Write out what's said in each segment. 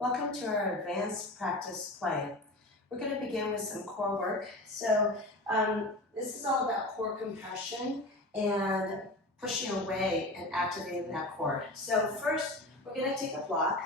Welcome to our advanced practice play. We're going to begin with some core work. So this is all about core compression and pushing away and activating that core. So first, we're going to take a block.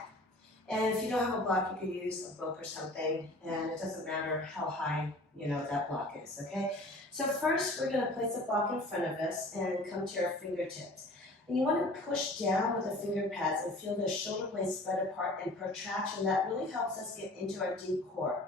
And if you don't have a block, you can use a book or something. And it doesn't matter how high, that block is, okay? So first, we're going to place a block in front of us and come to our fingertips. And you want to push down with the finger pads and feel the shoulder blades spread apart and protraction. That really helps us get into our deep core.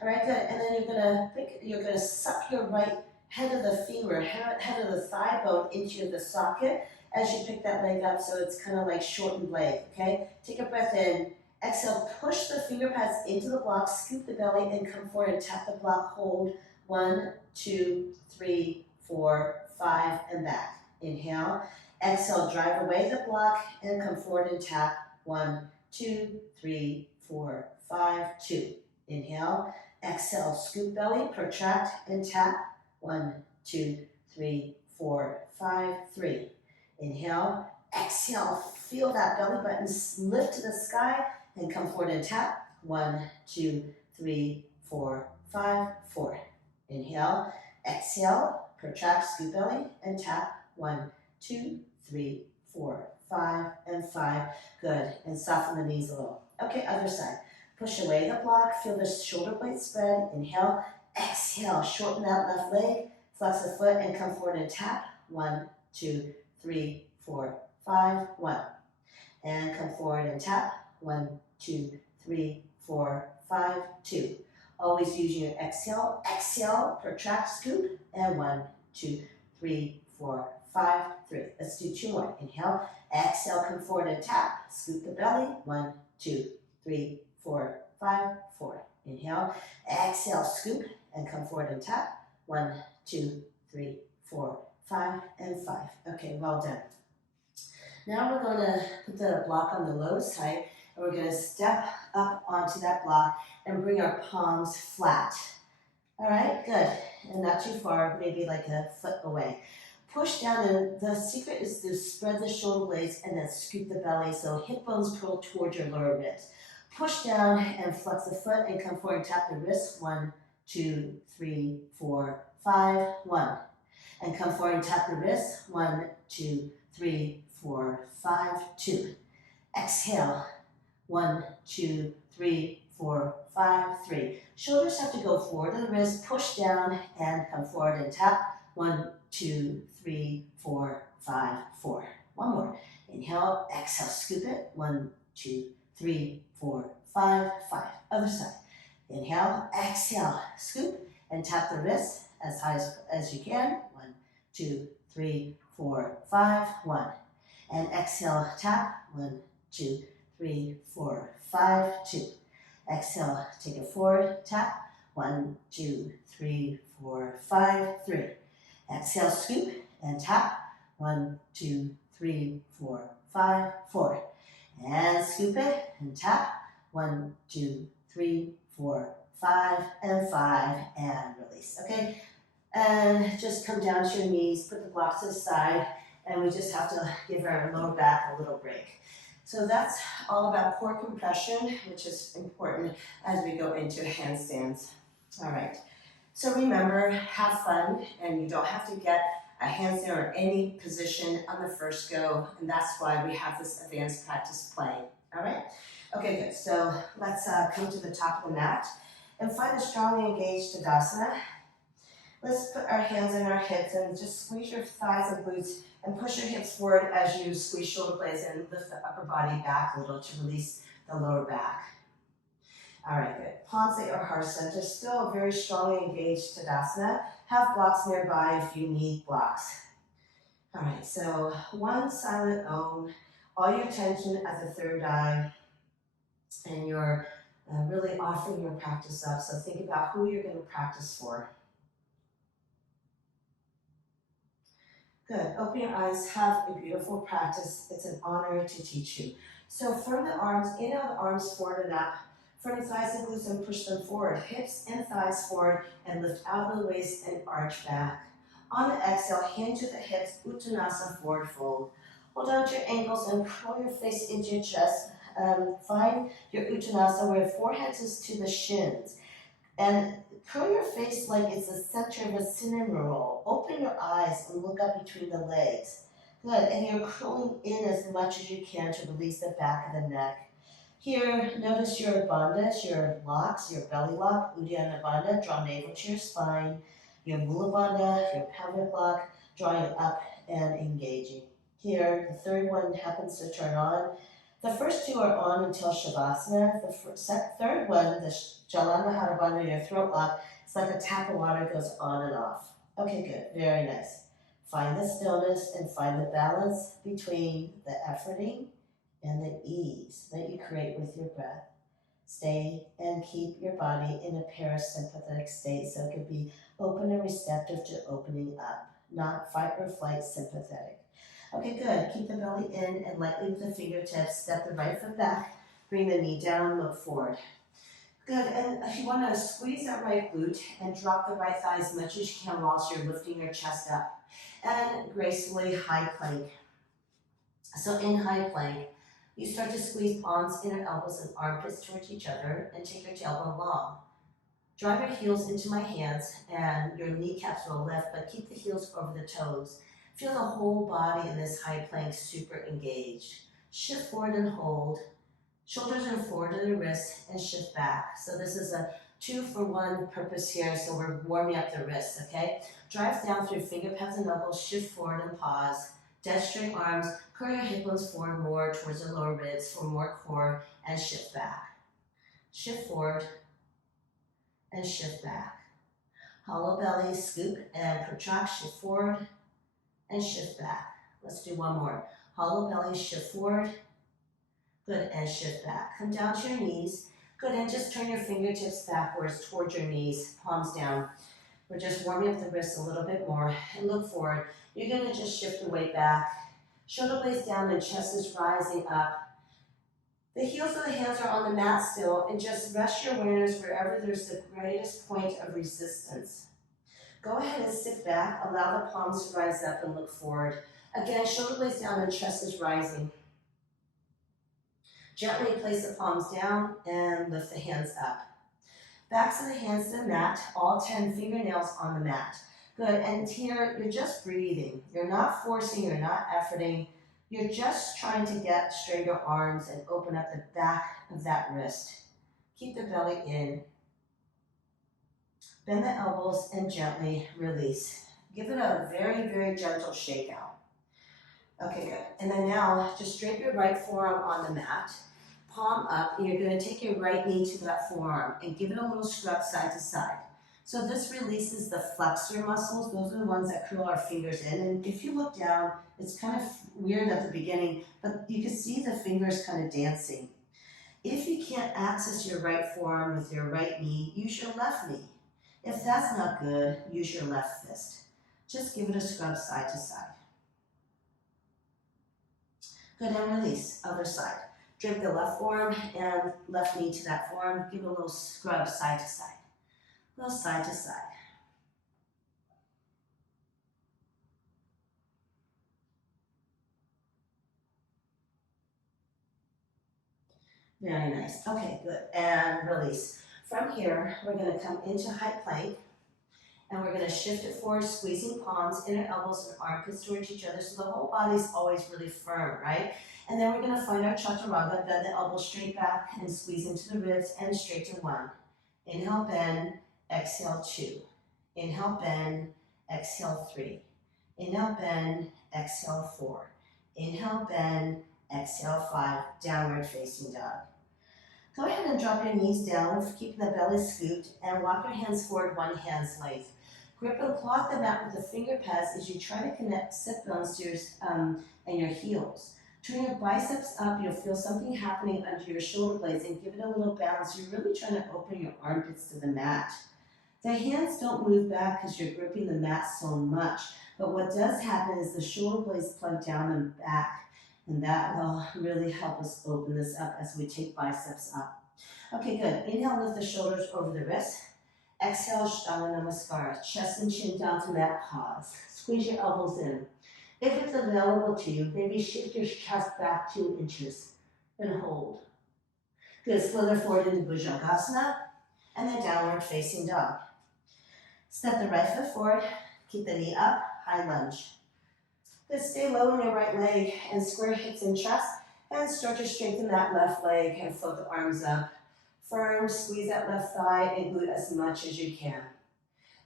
All right, good. And then you're gonna suck your right head of the femur, head of the thigh bone into the socket as you pick that leg up, so it's kind of like shortened leg. Okay. Take a breath in. Exhale. Push the finger pads into the block. Scoop the belly and come forward and tap the block. Hold 1, 2, 3, 4, 5, and back. Inhale. Exhale, drive away the block and come forward and tap. 1, 2, 3, 4, 5, 2. Inhale. Exhale, scoop belly, protract and tap. 1, 2, 3, 4, 5, 3. Inhale. Exhale, feel that belly button lift to the sky and come forward and tap. 1, 2, 3, 4, 5, 4. Inhale. Exhale, protract, scoop belly and tap. 1, 2, 3, 4, 5, and 5. Good. And soften the knees a little. Okay, other side. Push away the block. Feel the shoulder blades spread. Inhale. Exhale. Shorten that left leg. Flex the foot and come forward and tap. 1, 2, 3, 4, 5. 1. And come forward and tap. 1, 2, 3, 4, 5, 2. Always using your exhale. Exhale. Protract, scoop. And 1, 2, 3, 4, 5, 3. Let's do 2 more. Inhale. Exhale. Come forward and tap. Scoop the belly. 1, 2, 3, 4, 5, 4. Inhale. Exhale. Scoop and come forward and tap. 1, 2, 3, 4, 5, and 5. Okay, well done. Now we're going to put the block on the lowest height, and we're going to step up onto that block and bring our palms flat. All right, good. And not too far, maybe like a foot away. Push down, and the secret is to spread the shoulder blades and then scoop the belly so hip bones curl towards your lower ribs. Push down and flex the foot and come forward and tap the wrist. 1, 2, 3, 4, 5, 1. And come forward and tap the wrist. 1, 2, 3, 4, 5, 2. Exhale. 1, 2, 3, 4, 5, 3. Shoulders have to go forward to the wrist. Push down and come forward and tap. 1, 2, 3, 4, 5, 4. One more. Inhale. Exhale. Scoop it. 1, 2, 3, 4, 5, 5. Other side. Inhale. Exhale. Scoop and tap the wrist as high as you can. 1, 2, 3, 4, 5, 1. And exhale. Tap. 1, 2, 3, 4, 5, 2. Exhale. Take it forward. Tap. 1, 2, 3, 4, 5, 3. Exhale, scoop and tap. 1, 2, 3, 4, 5, 4. And scoop it and tap. 1, 2, 3, 4, 5, and 5. And release. Okay? And just come down to your knees, put the blocks to the side, and we just have to give our lower back a little break. So that's all about core compression, which is important as we go into handstands. All right. So remember, have fun, and you don't have to get a handstand or any position on the first go, and that's why we have this advanced practice play. All right? Okay, good. So let's come to the top of the mat and find a strongly engaged Tadasana. Let's put our hands in our hips and just squeeze your thighs and glutes and push your hips forward as you squeeze shoulder blades and lift the upper body back a little to release the lower back. All right, good. Palms at your heart center, still a very strongly engaged Tadasana. Have blocks nearby if you need blocks. All right, so one silent Om, all your attention at the third eye, and you're really offering your practice up. So think about who you're going to practice for. Good. Open your eyes. Have a beautiful practice. It's an honor to teach you. So firm the arms, inhale the arms forward and up. Firm the thighs and glutes and push them forward. Hips and thighs forward and lift out of the waist and arch back. On the exhale, hinge at the hips, Uttanasana, forward fold. Hold on to your ankles and curl your face into your chest Find your Uttanasana where forehead is to the shins. And curl your face like it's the center of a cinnamon roll. Open your eyes and look up between the legs. Good, and you're curling in as much as you can to release the back of the neck. Here, notice your bandhas, your locks, your belly lock, Uddiyana Bandha, draw navel to your spine. Your Mula Bandha, your pelvic lock, drawing up and engaging. Here, the third one happens to turn on. The first two are on until Shavasana. The third one, the Jalandhara Bandha, your throat lock, it's like a tap of water goes on and off. Okay, good, very nice. Find the stillness and find the balance between the efforting and the ease that you create with your breath. Stay and keep your body in a parasympathetic state so it can be open and receptive to opening up, not fight or flight sympathetic. Okay, good. Keep the belly in and lightly with the fingertips, step the right foot back, bring the knee down, look forward. Good, and if you want to squeeze that right glute and drop the right thigh as much as you can whilst you're lifting your chest up. And gracefully high plank. So in high plank, you start to squeeze palms, inner elbows, and armpits towards each other and take your tailbone long. Drive your heels into my hands and your kneecaps will lift, but keep the heels over the toes. Feel the whole body in this high plank super engaged. Shift forward and hold. Shoulders are forward to the wrists and shift back. So this is a 2-for-1 purpose here, so we're warming up the wrists, okay? Drive down through finger pads and knuckles, shift forward and pause. Dead straight arms, curl your hip bones forward more towards the lower ribs for more core, and shift back. Shift forward and shift back. Hollow belly, scoop and protract, shift forward and shift back. Let's do one more. Hollow belly, shift forward. Good, and shift back. Come down to your knees. Good, and just turn your fingertips backwards towards your knees, palms down. We're just warming up the wrists a little bit more and look forward. You're gonna just shift the weight back. Shoulder blades down and chest is rising up. The heels of the hands are on the mat still, and just rest your awareness wherever there's the greatest point of resistance. Go ahead and sit back, allow the palms to rise up and look forward. Again, shoulder blades down and chest is rising. Gently place the palms down and lift the hands up. Backs of the hands to the mat, all 10 fingernails on the mat. Good, and here you're just breathing. You're not forcing, you're not efforting. You're just trying to get straighter arms and open up the back of that wrist. Keep the belly in. Bend the elbows and gently release. Give it a very, very gentle shake out. Okay, good. And then now, just straighten your right forearm on the mat. Palm up, and you're going to take your right knee to that forearm and give it a little scrub side to side. So this releases the flexor muscles. Those are the ones that curl our fingers in. And if you look down, it's kind of weird at the beginning, but you can see the fingers kind of dancing. If you can't access your right forearm with your right knee, use your left knee. If that's not good, use your left fist. Just give it a scrub side to side. Good, and release, other side. Drape the left forearm and left knee to that forearm. Give it a little scrub side to side. A little side to side. Very nice. Okay, good. And release. From here, we're going to come into high plank. And we're going to shift it forward, squeezing palms, inner elbows, and armpits towards each other. So the whole body's always really firm, right? And then we're going to find our chaturanga, bend the elbows straight back and squeeze into the ribs and straight to 1. Inhale, bend, exhale, 2. Inhale, bend, exhale, 3. Inhale, bend, exhale, 4. Inhale, bend, exhale, 5. Downward facing dog. Go ahead and drop your knees down, keeping the belly scooped, and walk your hands forward, one hand's length. Grip and claw the mat with the finger pads as you try to connect sit bones to your, and your heels. Turn your biceps up, you'll feel something happening under your shoulder blades, and give it a little balance. You're really trying to open your armpits to the mat. The hands don't move back because you're gripping the mat so much, but what does happen is the shoulder blades plug down and back, and that will really help us open this up as we take biceps up. Okay, good. Inhale, lift the shoulders over the wrists. Exhale, Shtanga Namaskar. Chest and chin down to mat, pause. Squeeze your elbows in. If it's available to you, maybe shift your chest back 2 inches and hold. Good, slither forward into Bhujangasana, and then downward facing dog. Step the right foot forward, keep the knee up, high lunge. Good, stay low in your right leg and square hips and chest, and start to strengthen that left leg and float the arms up. Firm, squeeze that left thigh and glute as much as you can.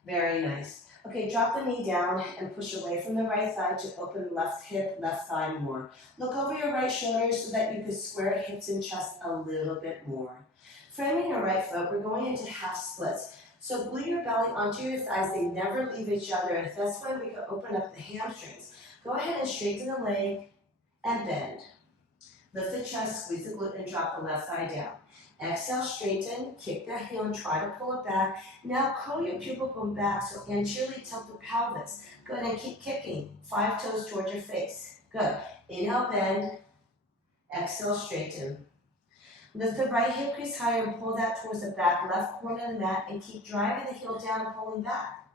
Very nice. Okay, drop the knee down and push away from the right thigh to open left hip, left thigh more. Look over your right shoulder so that you can square hips and chest a little bit more. Framing your right foot, we're going into half splits. So glue your belly onto your thighs. They never leave each other. That's why we can open up the hamstrings. Go ahead and straighten the leg and bend. Lift the chest, squeeze the glute, and drop the left thigh down. Exhale, straighten, kick the heel and try to pull it back. Now curl your pupil bone back, so anteriorly tilt the pelvis. Good, and keep kicking. 5 toes towards your face. Good. Inhale, bend. Exhale, straighten. Lift the right hip crease higher and pull that towards the back left corner of the mat and keep driving the heel down, pulling back.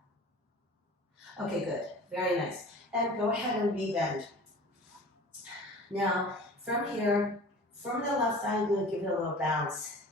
Okay, good. Very nice. And go ahead and rebend. Now, from here, from the left thigh, I'm going to give it a little bounce.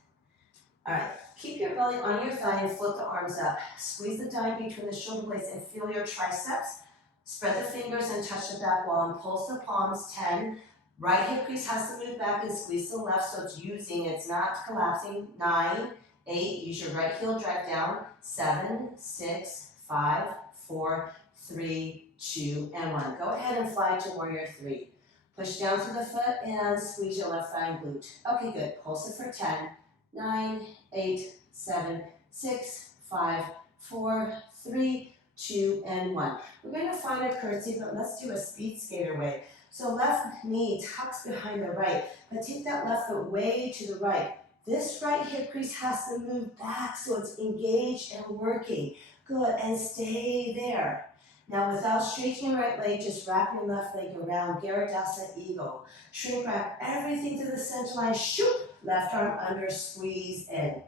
All right, keep your belly on your thigh and float the arms up. Squeeze the thigh between the shoulder blades and feel your triceps. Spread the fingers and touch the back wall and pulse the palms. 10. Right hip crease has to move back and squeeze the left so it's not collapsing. 9, 8, use your right heel, drive down. 7, 6, 5, 4, 3, 2, and 1. Go ahead and fly to warrior 3. Push down through the foot and squeeze your left thigh and glute. Okay, good. Pulse it for 10, 9, 8, 7, 6, 5, 4, 3, 2, and 1. We're going to find a curtsy, but let's do a speed skater way. So left knee tucks behind the right, but take that left foot way to the right. This right hip crease has to move back so it's engaged and working. Good, and stay there. Now without straightening your right leg, just wrap your left leg around, Garudasana Eagle. Shrink wrap everything to the center line, shoot, left arm under, squeeze in.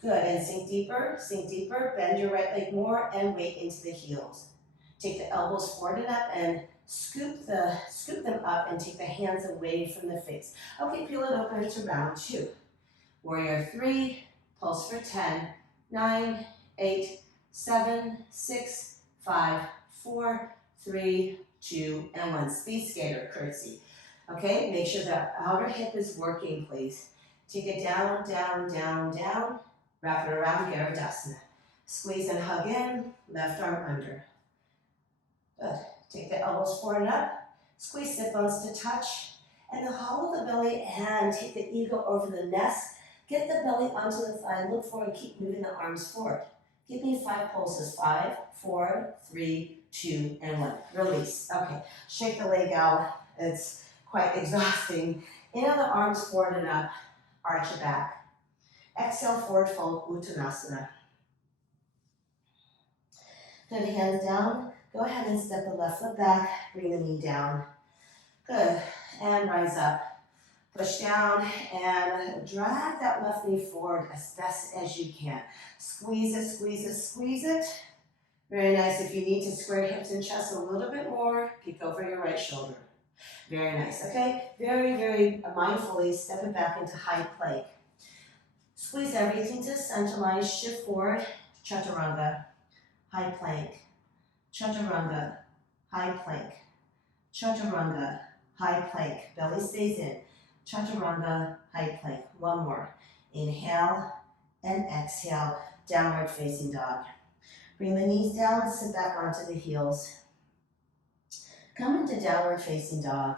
Good, and sink deeper, bend your right leg more and weight into the heels. Take the elbows forward and up and scoop them up and take the hands away from the face. Okay, peel it open to round 2. Warrior 3, pulse for 10, 9, 8, 7, 6, 5, 4, 3, 2, and 1. Speed skater, curtsy. Okay, make sure that outer hip is working, please. Take it down, down, down, down. Wrap it around, Garudasana. Squeeze and hug in, left arm under. Good. Take the elbows forward and up. Squeeze sit bones to touch. And then hollow the belly and take the eagle over the nest. Get the belly onto the thigh. Look forward, keep moving the arms forward. Give me 5 pulses. 5, 4, 3, 2, and 1. Release. Okay, shake the leg out. It's quite exhausting. Inhale the arms forward and up. Arch it back. Exhale, forward fold, Uttanasana. Good, hands down. Go ahead and step the left foot back. Bring the knee down. Good, and rise up. Push down and drag that left knee forward as best as you can. Squeeze it, squeeze it, squeeze it. Very nice. If you need to square hips and chest a little bit more, peek over your right shoulder. Very nice, okay? Very, very mindfully step it back into high plank. Squeeze everything to the center line, shift forward, chaturanga, high plank, chaturanga, high plank, chaturanga, high plank. Belly stays in, chaturanga, high plank. One more. Inhale and exhale, downward facing dog. Bring the knees down, sit back onto the heels. Come into downward facing dog.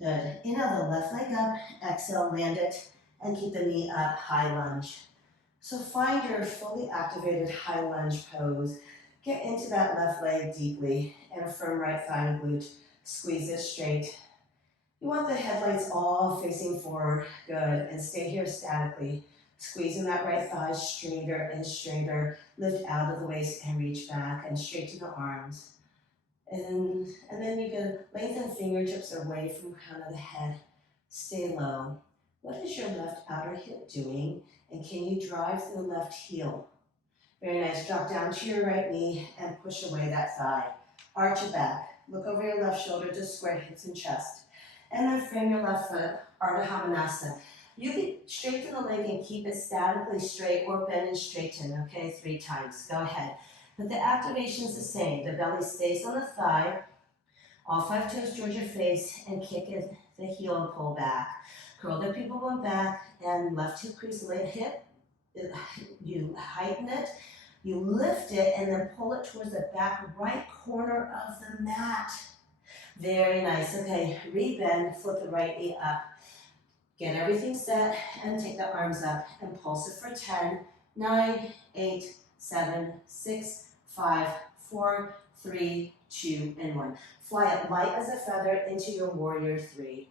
Good. Inhale the left leg up, exhale, land it, and keep the knee up, high lunge. So find your fully activated high lunge pose. Get into that left leg deeply and firm right thigh and glute. Squeeze it straight. You want the headlights all facing forward. Good. And stay here statically. Squeezing that right thigh straighter and straighter. Lift out of the waist and reach back and straighten the arms. And then you can lengthen fingertips away from the crown of the head. Stay low. What is your left outer hip doing? And can you drive through the left heel? Very nice. Drop down to your right knee and push away that thigh. Arch it back. Look over your left shoulder to square hips and chest. And then frame your left foot, Ardha Hamanasana. You can straighten the leg and keep it statically straight or bend and straighten, okay, 3 times. Go ahead. But the activation is the same. The belly stays on the thigh, all 5 toes towards your face, and kick it, the heel and pull back. Curl the pupil bone back and left hip crease the hip. You heighten it, you lift it, and then pull it towards the back right corner of the mat. Very nice. Okay, rebend, flip the right knee up. Get everything set and take the arms up and pulse it for 10, 9, 8, 7, 6, 5, 4, 3, 2, and 1. Fly it light as a feather into your warrior 3.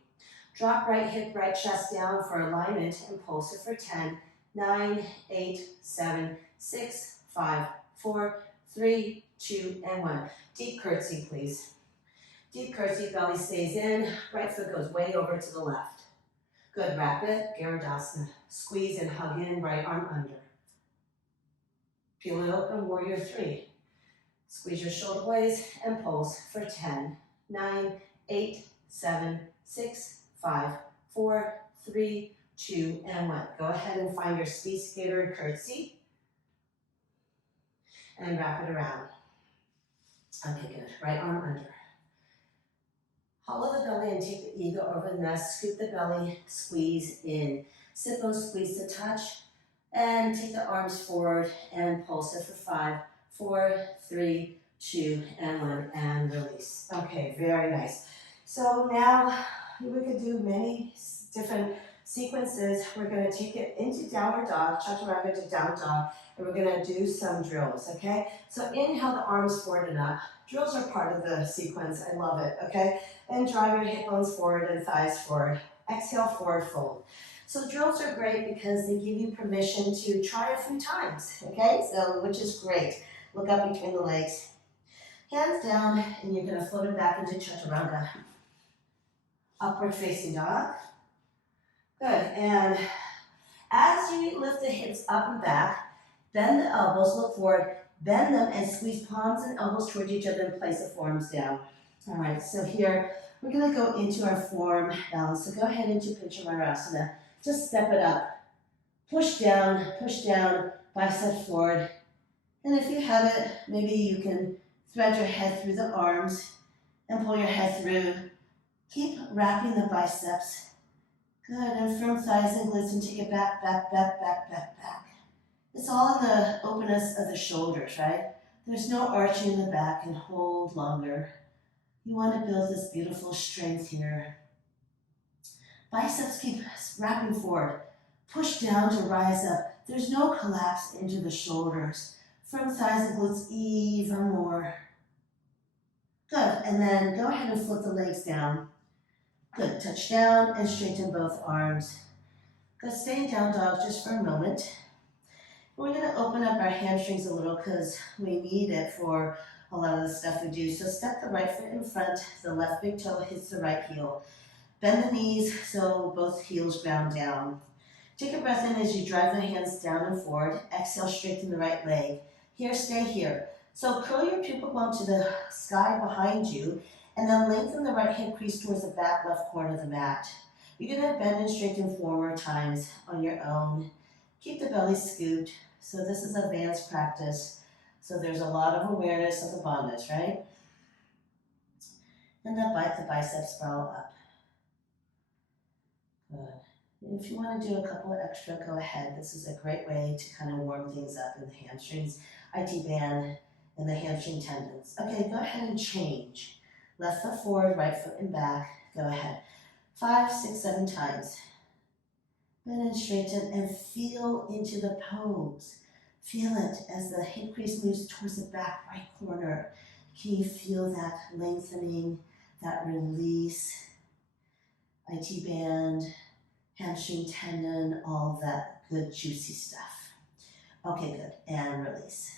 Drop right hip, right chest down for alignment and pulse it for 10, 9, 8, 7, 6, 5, 4, 3, 2, and 1. Deep curtsy, please. Deep curtsy, belly stays in, right foot goes way over to the left. Good, rapid, Garudasana. Squeeze and hug in, right arm under. Peel it open, warrior 3. Squeeze your shoulder blades and pulse for 10, 9, 8, 7, 6, 5, 4, 3, 2, and 1. Go ahead and find your speed skater and curtsy. And wrap it around. Okay, good. Right arm under. Hollow the belly and take the ego over the nest. Scoop the belly, squeeze in. Sit bones squeeze to touch. And take the arms forward and pulse it for 5, 4, 3, 2, and 1. And release. Okay, very nice. So now we could do many different sequences. We're going to take it into downward dog, chaturanga to down dog, and we're going to do some drills, okay? So inhale the arms forward and up. Drills are part of the sequence. I love it, okay? And drive your hip bones forward and thighs forward. Exhale, forward fold. So drills are great because they give you permission to try a few times, okay? So, which is great. Look up between the legs. Hands down, and you're going to float it back into chaturanga. Upward facing dog. Good, and as you lift the hips up and back, bend the elbows, look forward, bend them and squeeze palms and elbows towards each other and place the forearms down. All right, so here, we're gonna go into our forearm balance. So go ahead into Pinchamarasana. Just step it up. Push down, biceps forward. And if you have it, maybe you can thread your head through the arms and pull your head through. Keep wrapping the biceps. Good, and firm thighs and glutes, and take it back. It's all in the openness of the shoulders, right? There's no arching in the back, and hold longer. You want to build this beautiful strength here. Biceps keep wrapping forward. Push down to rise up. There's no collapse into the shoulders. Firm thighs and glutes even more. Good, and then go ahead and flip the legs down. Good, touch down and straighten both arms. Good, stay in down dog just for a moment. We're gonna open up our hamstrings a little because we need it for a lot of the stuff we do. So step the right foot in front, the left big toe hits the right heel. Bend the knees so both heels ground down. Take a breath in as you drive the hands down and forward. Exhale, straighten the right leg. Here, stay here. So curl your pupil bone to the sky behind you, and then lengthen the right hip crease towards the back left corner of the mat. You're going to bend and straighten 4 more times on your own. Keep the belly scooped. So this is advanced practice. So there's a lot of awareness of the bandhas, right? And then bite the biceps sprawl up. Good. If you want to do a couple extra, go ahead. This is a great way to kind of warm things up in the hamstrings, IT band, and the hamstring tendons. Okay, go ahead and change. Left foot forward, right foot in back. Go ahead. 5, 6, 7 times. Bend and straighten and feel into the pose. Feel it as the hip crease moves towards the back right corner. Can you feel that lengthening, that release? IT band, hamstring tendon, all of that good juicy stuff. Okay, good, and release.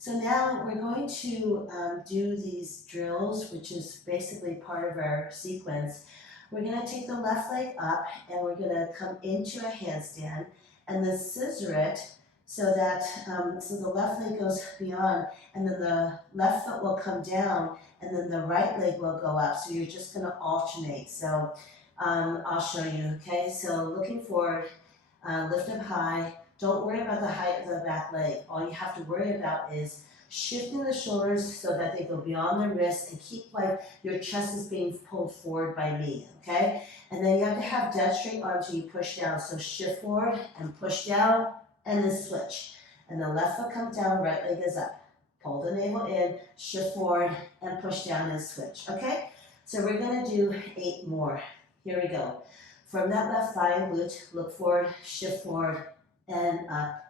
So now we're going to do these drills, which is basically part of our sequence. We're going to take the left leg up and we're going to come into a handstand and then scissor it so that so the left leg goes beyond and then the left foot will come down and then the right leg will go up. So you're just going to alternate. So I'll show you, okay? So looking forward, lift up high. Don't worry about the height of the back leg. All you have to worry about is shifting the shoulders so that they go beyond the wrist and keep like your chest is being pulled forward by me, okay? And then you have to have dead straight arms so you push down. So shift forward and push down and then switch. And the left foot comes down, right leg is up. Pull the navel in, shift forward and push down and switch, okay? So we're gonna do 8 more. Here we go. From that left thigh and glute, look forward, shift forward and up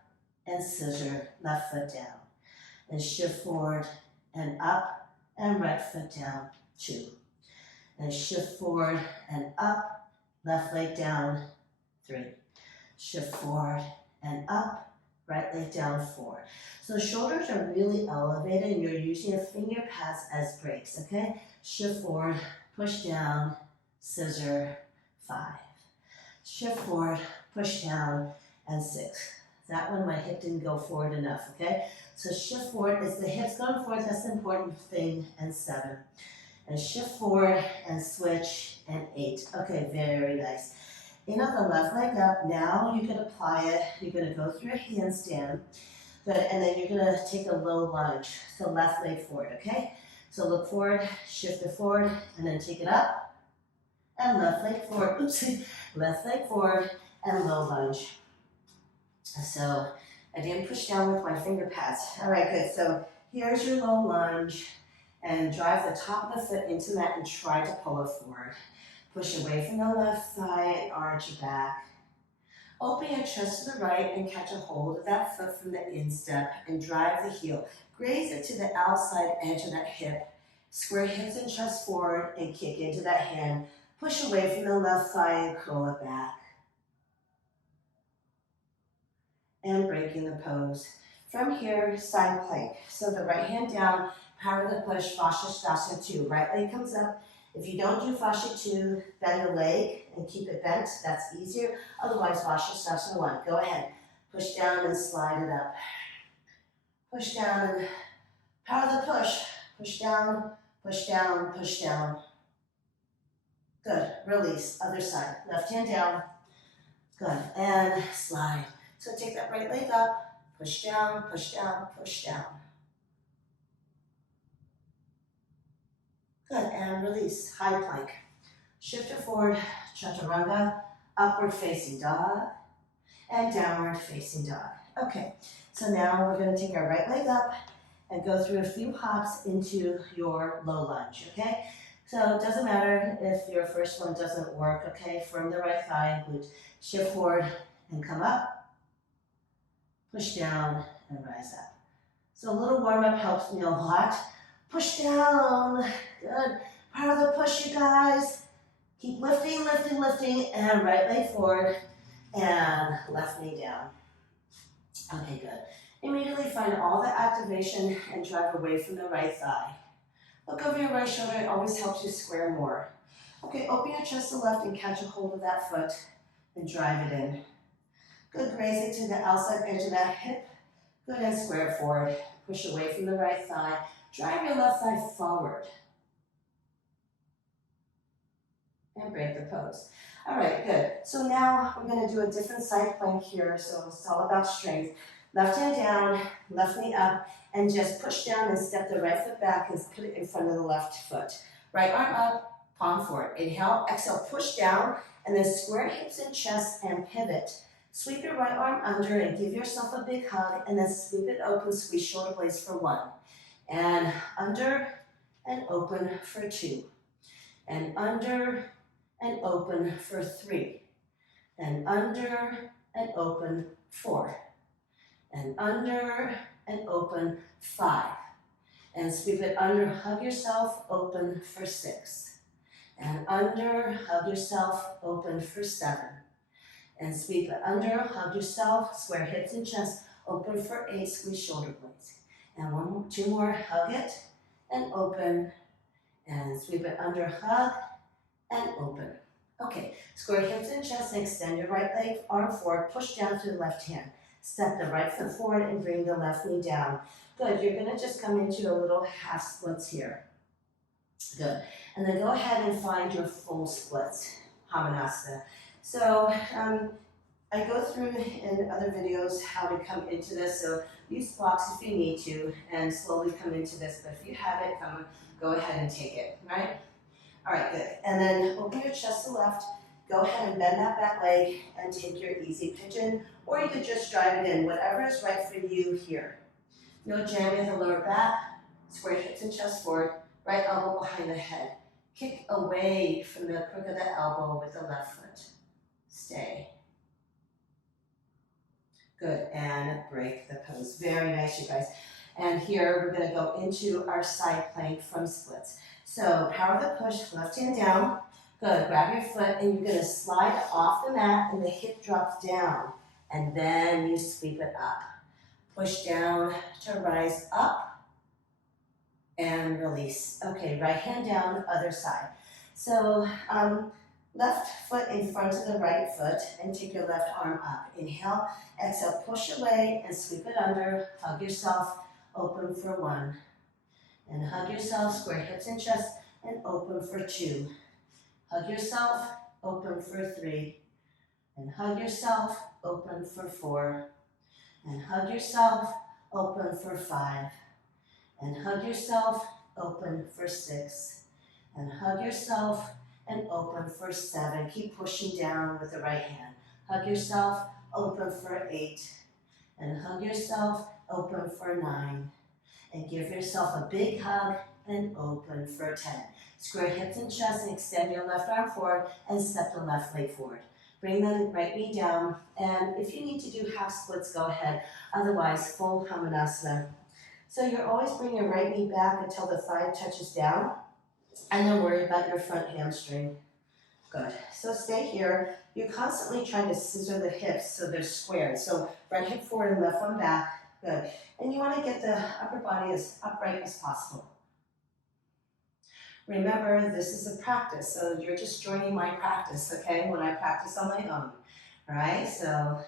and scissor, left foot down. And shift forward and up and right foot down, 2. And shift forward and up, left leg down, 3. Shift forward and up, right leg down, 4. So shoulders are really elevated and you're using your finger pads as brakes, okay? Shift forward, push down, scissor, 5. Shift forward, push down, and 6. That one, my hip didn't go forward enough, okay? So shift forward, it's the hips going forward, that's the important thing, and 7. And shift forward and switch, and 8. Okay, very nice. In on the left leg up, now you can apply it. You're gonna go through a handstand, good, and then you're gonna take a low lunge. So left leg forward, okay? So look forward, shift it forward, and then take it up, and left leg forward, oops, left leg forward, and low lunge. So I didn't push down with my finger pads. All right, good. So here's your low lunge, and drive the top of the foot into that and try to pull it forward. Push away from the left thigh and arch your back. Open your chest to the right and catch a hold of that foot from the instep and drive the heel. Graze it to the outside edge of that hip. Square hips and chest forward and kick into that hand. Push away from the left thigh and curl it back. And breaking the pose. From here, side plank. So the right hand down, power the push, Vashisthasana 2. Right leg comes up. If you don't do Fascia 2, bend the leg and keep it bent. That's easier. Otherwise, Vashisthasana 1. Go ahead. Push down and slide it up. Push down and power the push. Push down, push down, push down. Good. Release. Other side. Left hand down. Good. And slide. So take that right leg up. Push down, push down, push down. Good. And release. High plank. Shift it forward. Chaturanga. Upward facing dog. And downward facing dog. Okay. So now we're going to take our right leg up and go through a few hops into your low lunge. Okay. So it doesn't matter if your first one doesn't work. Okay. From the right thigh and glute. Shift forward and come up. Push down and rise up. So a little warm up helps me a lot. Push down. Good. Power the push, you guys. Keep lifting, lifting, lifting, and right leg forward and left knee down. Okay, good. Immediately find all the activation and drive away from the right thigh. Look over your right shoulder. It always helps you square more. Okay, open your chest to left and catch a hold of that foot and drive it in. Good, graze it to the outside edge of that hip. Good, and square it forward. Push away from the right thigh. Drive your left thigh forward. And break the pose. All right, good. So now we're going to do a different side plank here. So it's all about strength. Left hand down, left knee up, and just push down and step the right foot back and put it in front of the left foot. Right arm up, palm forward. Inhale, exhale, push down, and then square hips and chest and pivot. Sweep your right arm under and give yourself a big hug, and then sweep it open, squeeze shoulder blades for 1. And under and open for 2. And under and open for 3. And under and open 4. And under and open 5. And sweep it under, hug yourself, open for 6. And under, hug yourself, open for 7. And sweep it under, hug yourself, square hips and chest, open for 8, squeeze shoulder blades. And 2 more, hug it, and open, and sweep it under, hug, and open. Okay, square hips and chest, and extend your right leg, arm forward, push down to the left hand. Step the right foot forward and bring the left knee down. Good, you're gonna just come into a little half splits here. Good, and then go ahead and find your full splits. Hamanasana. So I go through in other videos how to come into this, so use blocks if you need to and slowly come into this, but if you have it, go ahead and take it, right? All right, good. And then open your chest to left, go ahead and bend that back leg and take your easy pigeon, or you could just drive it in, whatever is right for you here. No jamming the lower back, square hips and chest forward, right elbow behind the head. Kick away from the crook of the elbow with the left foot. Stay. Good, and break the pose. Very nice, you guys. And here we're gonna go into our side plank from splits. So power the push, left hand down. Good, grab your foot and you're gonna slide off the mat and the hip drops down. And then you sweep it up. Push down to rise up and release. Okay, right hand down, other side. So left foot in front of the right foot and take your left arm up. Inhale, exhale, push away and sweep it under. Hug yourself, open for 1. And hug yourself, square hips and chest, and open for 2. Hug yourself, open for 3. And hug yourself, open for 4. And hug yourself, open for 5. And hug yourself, open for 6. And hug yourself, and open for 7. Keep pushing down with the right hand. Hug yourself, open for 8. And hug yourself, open for 9. And give yourself a big hug and open for 10. Square hips and chest and extend your left arm forward and step the left leg forward. Bring the right knee down, and if you need to do half splits, go ahead. Otherwise, full Hamanasana. So you're always bringing your right knee back until the thigh touches down, and then worry about your front hamstring. Good. So stay here. You're constantly trying to scissor the hips so they're squared. So right hip forward and left one back. Good. And you want to get the upper body as upright as possible. Remember, this is a practice, so you're just joining my practice, okay, when I practice on my own. All right, so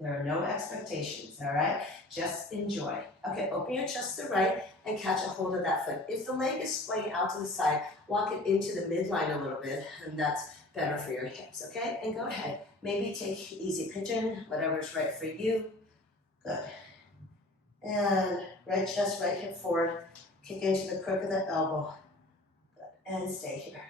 there are no expectations, all right? Just enjoy. Okay, open your chest to the right and catch a hold of that foot. If the leg is splaying out to the side, walk it into the midline a little bit, and that's better for your hips, okay? And go ahead. Maybe take easy pigeon, whatever's right for you. Good. And right chest, right hip forward. Kick into the crook of the elbow. Good. And stay here.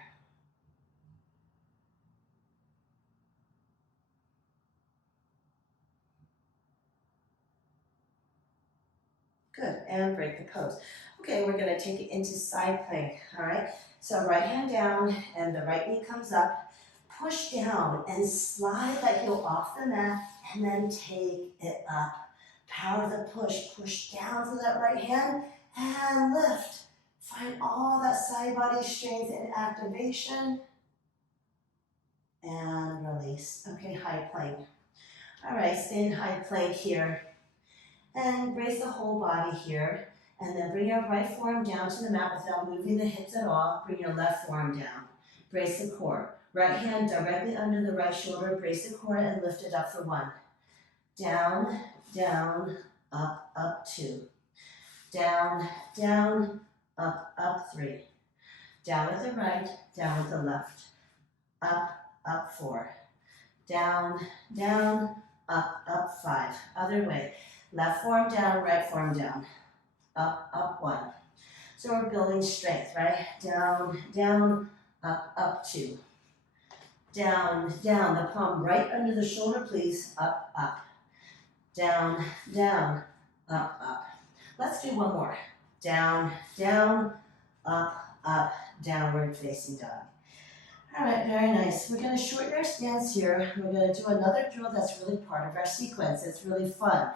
Good, and break the pose. Okay, we're gonna take it into side plank, all right? So right hand down and the right knee comes up. Push down and slide that heel off the mat and then take it up. Power the push, push down to that right hand and lift. Find all that side body strength and activation. And release. Okay, high plank. All right, stay in high plank here. And raise the whole body here. And then bring your right forearm down to the mat without moving the hips at all. Bring your left forearm down. Brace the core. Right hand directly under the right shoulder. Brace the core and lift it up for 1. Down, down, up, up 2. Down, down, up 3. Down with the right, down with the left. Up 4. Down, down, up 5. Other way. Left forearm down, right forearm down. Up 1. So we're building strength, right? Down, down, up 2. Down, down. The palm right under the shoulder, please. Up. Down, down, up. Let's do one more. Down, down, up, downward facing dog. All right, very nice. We're going to shorten our stance here. We're going to do another drill that's really part of our sequence. It's really fun,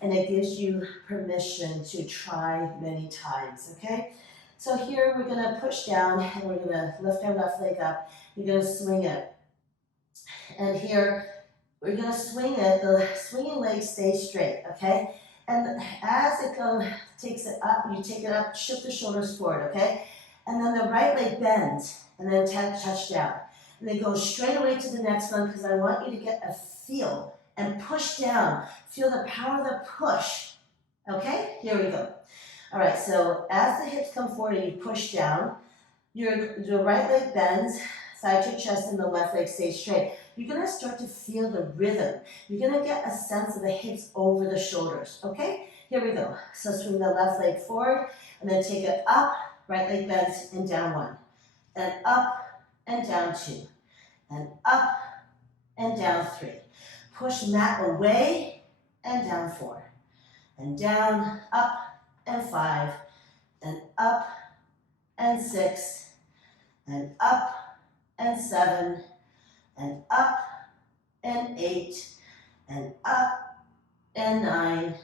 and it gives you permission to try many times, okay? So here we're going to push down, and we're going to lift our left leg up. You're going to swing it. And here, we're going to swing it. The swinging leg stays straight, okay? And as it takes it up, you take it up, shift the shoulders forward, okay? And then the right leg bends, and then touch down. And then go straight away to the next one, because I want you to get a feel and push down. Feel the power of the push, okay? Here we go. All right, so as the hips come forward and you push down, your right leg bends, side your chest and the left leg stays straight. You're gonna start to feel the rhythm. You're gonna get a sense of the hips over the shoulders, okay? Here we go. So swing the left leg forward and then take it up, right leg bends and down 1. And up and down 2. And up and down 3. Push mat away and down 4. And down, up and 5. And up and 6. And up and 7. And up and 8. And up and 9.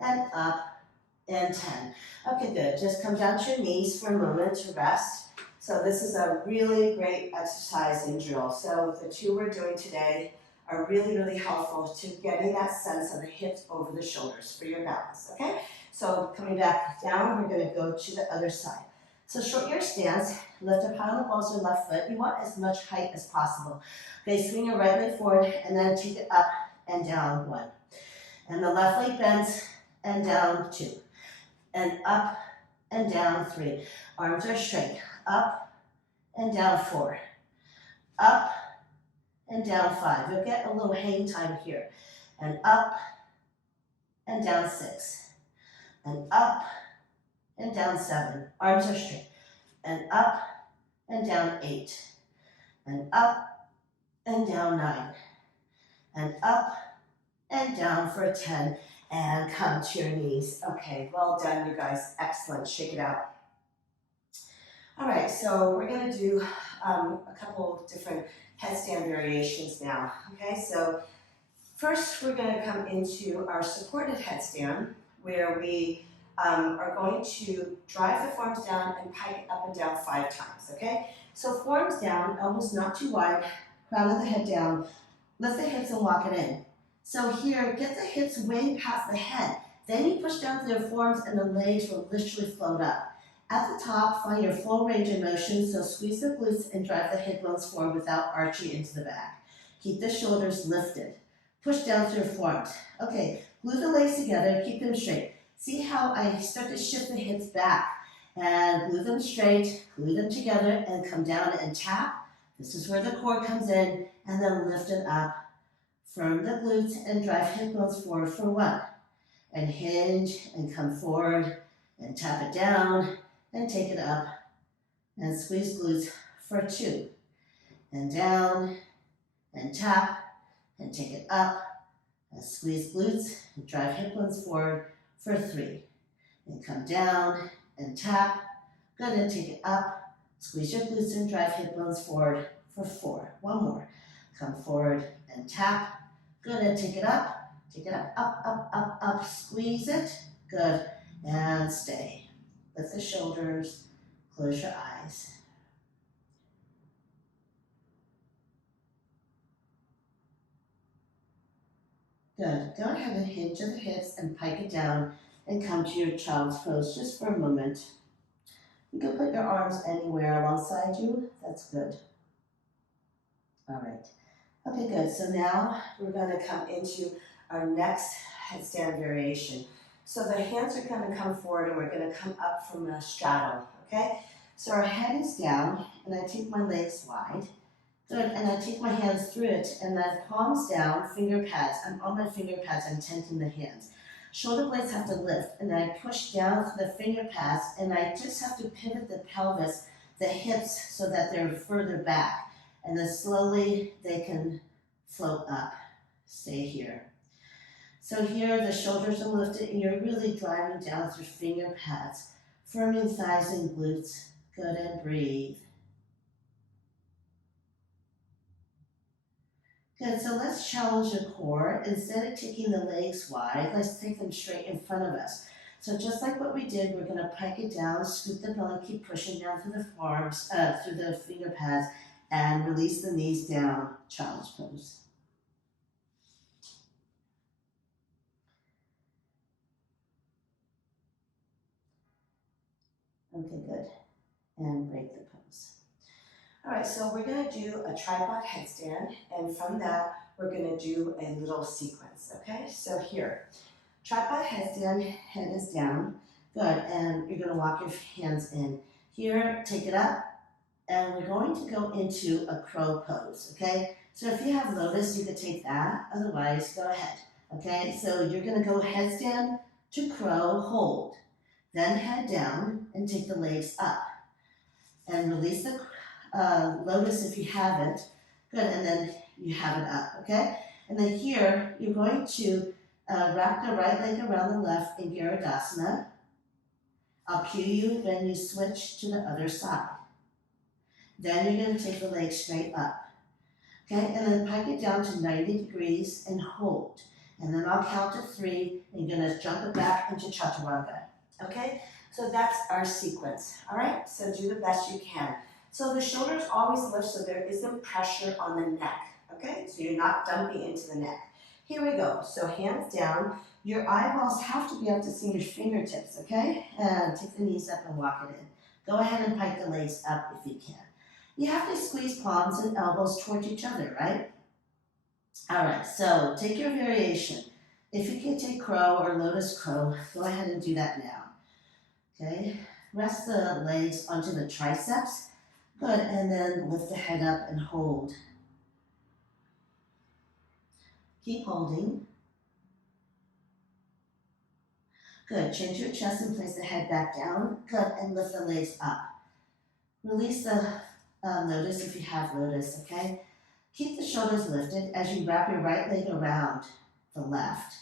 And up and 10. Okay, good. Just come down to your knees for a moment to rest. So this is a really great exercise and drill. So the two we're doing today are really, really helpful to getting that sense of the hips over the shoulders for your balance, okay? So coming back down, we're gonna go to the other side. So short your stance, lift up high on the balls of your left foot. You want as much height as possible. Okay, swing your right leg forward and then take it up and down 1. And the left leg bends and down 2. And up and down 3. Arms are straight. Up and down 4. Up and down 5. You'll get a little hang time here. And up and down 6. And up and down 7. Arms are straight. And up and down 8. And up and down 9. And up and down for 10. And come to your knees. Okay, well done, you guys. Excellent. Shake it out. All right, so we're going to do a couple different headstand variations now. Okay, so first we're going to come into our supported headstand, where we are going to drive the forearms down and pike it up and down 5 times. Okay, so forearms down, elbows not too wide, crown of the head down, lift the hips and walk it in. So here, get the hips way past the head. Then you push down through the forearms and the legs will literally float up. At the top, find your full range of motion, so squeeze the glutes and drive the hip bones forward without arching into the back. Keep the shoulders lifted. Push down through your forearms. Okay, glue the legs together, keep them straight. See how I start to shift the hips back and glue them straight, glue them together and come down and tap. This is where the core comes in, and then lift it up. Firm the glutes and drive hip bones forward for 1. And hinge and come forward and tap it down and take it up and squeeze glutes for 2. And down and tap and take it up and squeeze glutes and drive hip bones forward for 3. And come down and tap. Good, and take it up. Squeeze your glutes and drive hip bones forward for 4. 1 more. Come forward and tap. Good, and take it up. Take it up, up, up, up, up. Squeeze it. Good, and stay. Lift the shoulders. Close your eyes. Good. Go ahead and hinge at the hips and pike it down and come to your child's pose just for a moment. You can put your arms anywhere alongside you. That's good. All right. Okay, good. So now we're going to come into our next headstand variation. So the hands are going to come forward and we're going to come up from a straddle, okay? So our head is down and I take my legs wide. Good, and I take my hands through it and then palms down, finger pads. I'm on my finger pads, I'm tenting the hands. Shoulder blades have to lift and I push down to the finger pads and I just have to pivot the pelvis, the hips, so that they're further back. And then slowly they can float up. Stay here. So here the shoulders are lifted and you're really driving down through finger pads, firming thighs and glutes. Good, and breathe. Good, so let's challenge the core. Instead of taking the legs wide, let's take them straight in front of us. So just like what we did, we're gonna pike it down, scoop the belly, keep pushing down through the forearms, through the finger pads, and release the knees down, child's pose. Okay, good. And break the pose. All right, so we're gonna do a tripod headstand, and from that, we're gonna do a little sequence, okay? So here, tripod headstand, head is down. Good, and you're gonna walk your hands in. Here, take it up and we're going to go into a crow pose, okay? So if you have lotus, you could take that, otherwise go ahead, okay? So you're gonna go headstand to crow, hold, then head down and take the legs up, and release the lotus if you haven't, good, and then you have it up, okay? And then here, you're going to wrap the right leg around the left in Garudasana. I'll cue you when you switch to the other side. Then you're going to take the leg straight up. Okay, and then pike it down to 90 degrees and hold. And then I'll count to 3 and you're going to jump it back into chaturanga. Okay, so that's our sequence. All right, so do the best you can. So the shoulders always lift so there isn't pressure on the neck. Okay, so you're not dumping into the neck. Here we go. So hands down. Your eyeballs have to be able to see your fingertips, okay? And take the knees up and walk it in. Go ahead and pike the legs up if you can. You have to squeeze palms and elbows towards each other, right? All right, so take your variation. If you can take crow or lotus crow, go ahead and do that now. Okay, rest the legs onto the triceps. Good, and then lift the head up and hold. Keep holding. Good, change your chest and place the head back down. Good, and lift the legs up. Release the lotus if you have lotus, okay? Keep the shoulders lifted as you wrap your right leg around the left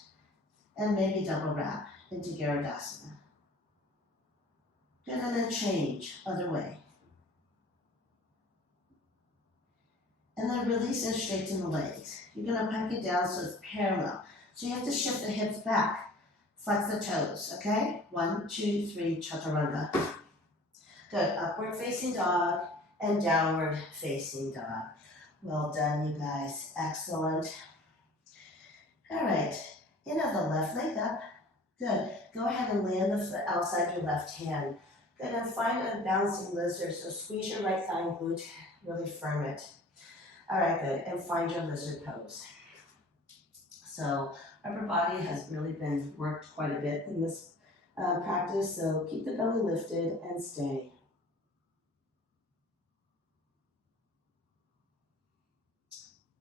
and maybe double wrap into Garudasana. Good, and then change other way. And then release and straighten the legs. You're gonna pike it down so it's parallel. So you have to shift the hips back. Flex the toes, okay? 1, 2, 3, chaturanga. Good, upward facing dog and downward facing dog. Well done, you guys, excellent. All right, inhale the left leg up. Good, go ahead and land the foot outside your left hand. Good, and find a balancing lizard. So squeeze your right thigh and glute, really firm it. All right, good, and find your lizard pose. So upper body has really been worked quite a bit in this practice, so keep the belly lifted and stay.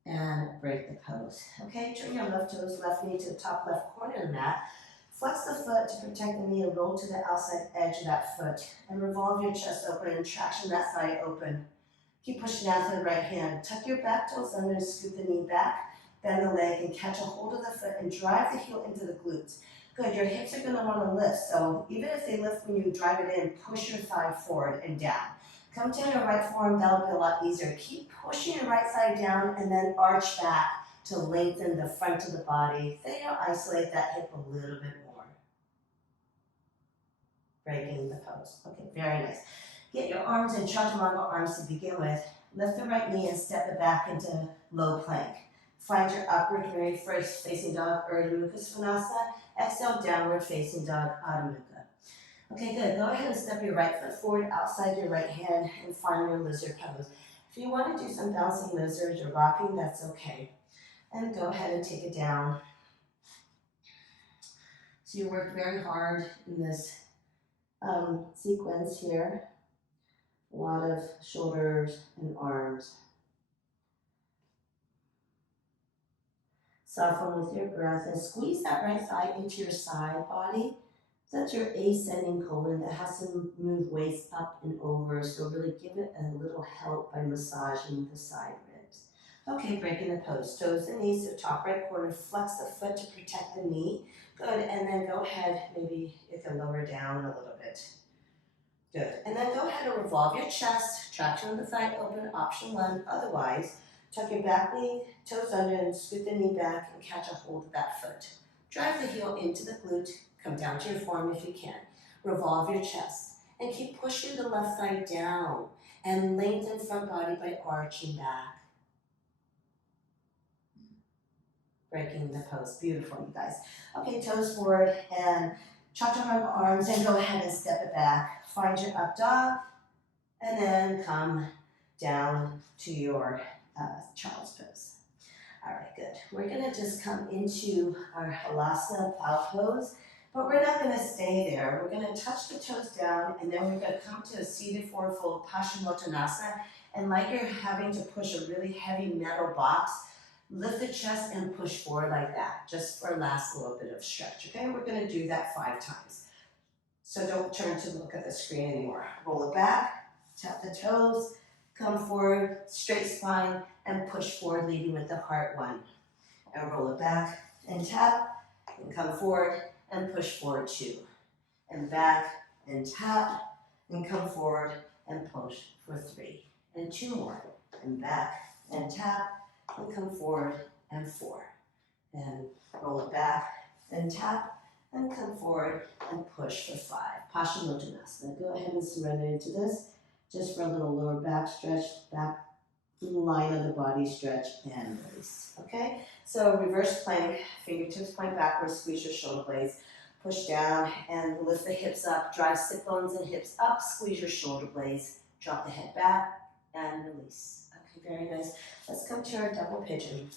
And break the pose. Okay, turn your left toes, left knee to the top left corner of the mat. Flex the foot to protect the knee and roll to the outside edge of that foot. And revolve your chest open and traction that thigh open. Keep pushing out to the right hand. Tuck your back toes under and scoop the knee back. Bend the leg and catch a hold of the foot and drive the heel into the glutes. Good, your hips are gonna wanna lift. So even if they lift when you drive it in, push your thigh forward and down. Come to your right forearm, that'll be a lot easier. Keep pushing your right side down and then arch back to lengthen the front of the body. Then you'll isolate that hip a little bit more. Breaking the pose. Okay, very nice. Get your arms in chaturanga arms to begin with. Lift the right knee and step it back into low plank. Find your upward facing dog, Urdhva Mukha Svanasana. Exhale, downward facing dog, Adho Mukha. Okay, good. Go ahead and step your right foot forward outside your right hand and find your lizard pose. If you want to do some bouncing lizards or rocking, that's okay. And go ahead and take it down. So you worked very hard in this sequence here. A lot of shoulders and arms. Soften with your breath and squeeze that right thigh into your side body. That's your ascending colon that has to move waist up and over. So really give it a little help by massaging the side ribs. Okay, breaking the pose. Toes and knees to top right corner. Flex the foot to protect the knee. Good, and then go ahead, maybe you can lower down a little bit. Good, and then go ahead and revolve your chest. Traction of the thigh open, option 1. Otherwise, tuck your back knee, toes under, and scoot the knee back and catch a hold of that foot. Drive the heel into the glute. Come down to your forearm if you can. Revolve your chest and keep pushing the left thigh down and lengthen front body by arching back. Breaking the pose. Beautiful, you guys. Okay, toes forward and chaturanga arms and go ahead and step it back. Find your up dog and then come down to your child's pose. All right, good. We're gonna just come into our halasana plow pose. But we're not going to stay there. We're going to touch the toes down, and then we're going to come to a seated forward fold Paschimottanasana. And like you're having to push a really heavy metal box, lift the chest and push forward like that, just for a last little bit of stretch, okay? We're going to do that 5 times. So don't turn to look at the screen anymore. Roll it back, tap the toes, come forward, straight spine, and push forward, leading with the heart 1. And roll it back and tap, and come forward and push forward 2. And back and tap, and come forward and push for 3. And 2 more. And back and tap, and come forward and 4. And roll it back and tap, and come forward and push for 5. Paschimottanasana. Go ahead and surrender into this, just for a little lower back stretch, back line of the body stretch, and release. Okay? So reverse plank, fingertips point backwards, squeeze your shoulder blades, push down and lift the hips up, drive sit bones and hips up, squeeze your shoulder blades, drop the head back, and release. Okay, very nice. Let's come to our double pigeon.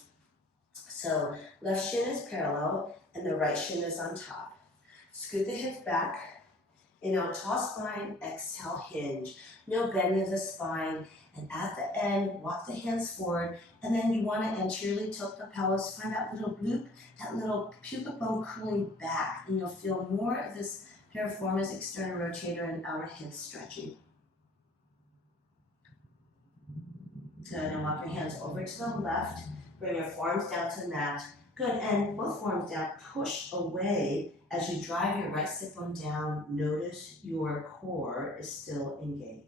So left shin is parallel and the right shin is on top. Scoot the hips back. Inhale, tall spine, exhale, hinge. No bending of the spine. And at the end, walk the hands forward. And then you want to anteriorly tilt the pelvis. Find that little loop, that little pubic bone curling back. And you'll feel more of this piriformis, external rotator, and outer hip stretching. Good, and walk your hands over to the left. Bring your forearms down to the mat. Good, and both forearms down. Push away as you drive your right sit bone down. Notice your core is still engaged.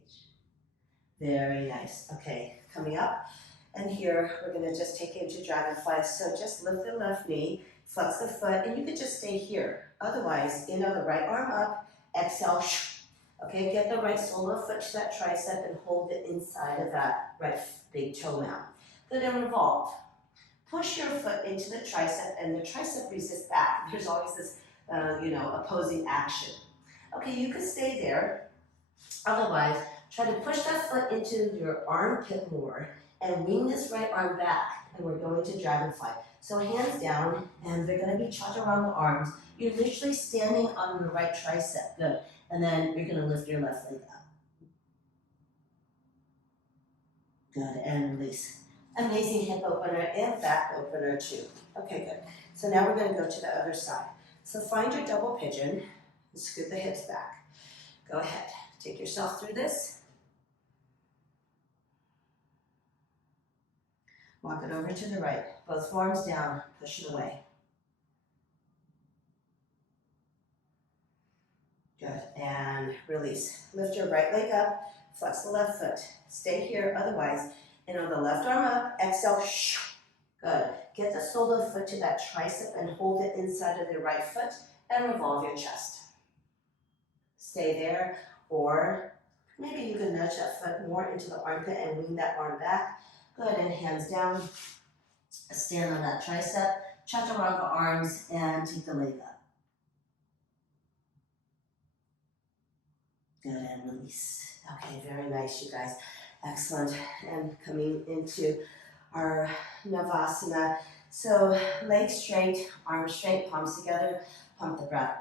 Very nice. Okay, coming up. And here, we're going to just take it into dragonfly. So just lift the left knee, flex the foot, and you could just stay here. Otherwise, inhale the right arm up, exhale. Okay, get the right sole of foot to that tricep and hold it inside of that right big toe mound. Good, and revolve. Push your foot into the tricep, and the tricep resists back. There's always this, opposing action. Okay, you can stay there. Otherwise, try to push that foot into your armpit more and wing this right arm back. And we're going to dragonfly. So hands down, and they're going to be chaturanga arms. You're literally standing on the right tricep. Good. And then you're going to lift your left leg up. Good, and release. Amazing hip opener and back opener too. Okay, good. So now we're going to go to the other side. So find your double pigeon and scoot the hips back. Go ahead. Take yourself through this. Walk it over to the right. Both forearms down. Push it away. Good, and release. Lift your right leg up, flex the left foot. Stay here, otherwise, inhale the left arm up, exhale, good. Get the sole of the foot to that tricep and hold it inside of the right foot and revolve your chest. Stay there, or maybe you can nudge that foot more into the armpit and wing that arm back. Good, and hands down, stand on that tricep, chaturanga arms, and take the leg up. Good, and release. Okay, very nice, you guys. Excellent. And coming into our Navasana. So legs straight, arms straight, palms together, pump the breath.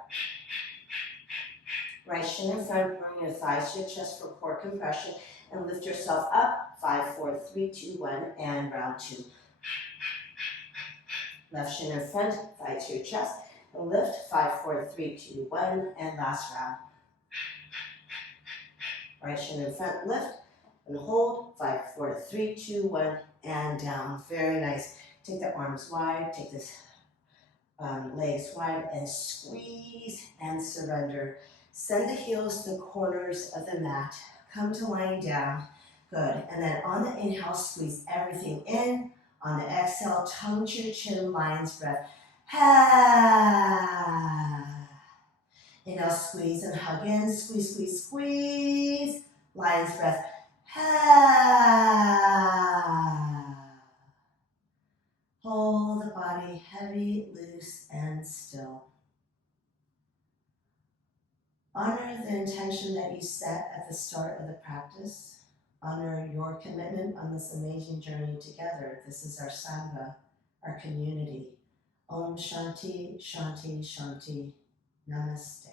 Right shin in front, bring your thighs to your chest for core compression, and lift yourself up. 5, 4, 3, 2, 1, and round 2. Left shin in front, thigh to your chest, and lift. 5, 4, 3, 2, 1, and last round. Right shin in front, lift, and hold. 5, 4, 3, 2, 1, and down. Very nice. Take the arms wide, take this legs wide, and squeeze and surrender. Send the heels to the corners of the mat. Come to lying down. Good. And then on the inhale, squeeze everything in. On the exhale, tongue to your chin, lion's breath. Inhale, squeeze and hug in. Squeeze, squeeze, squeeze. Lion's breath. Hold the body heavy, loose, and still. Honor the intention that you set at the start of the practice. Honor your commitment on this amazing journey together. This is our Sangha, our community. Om Shanti, Shanti, Shanti. Namaste.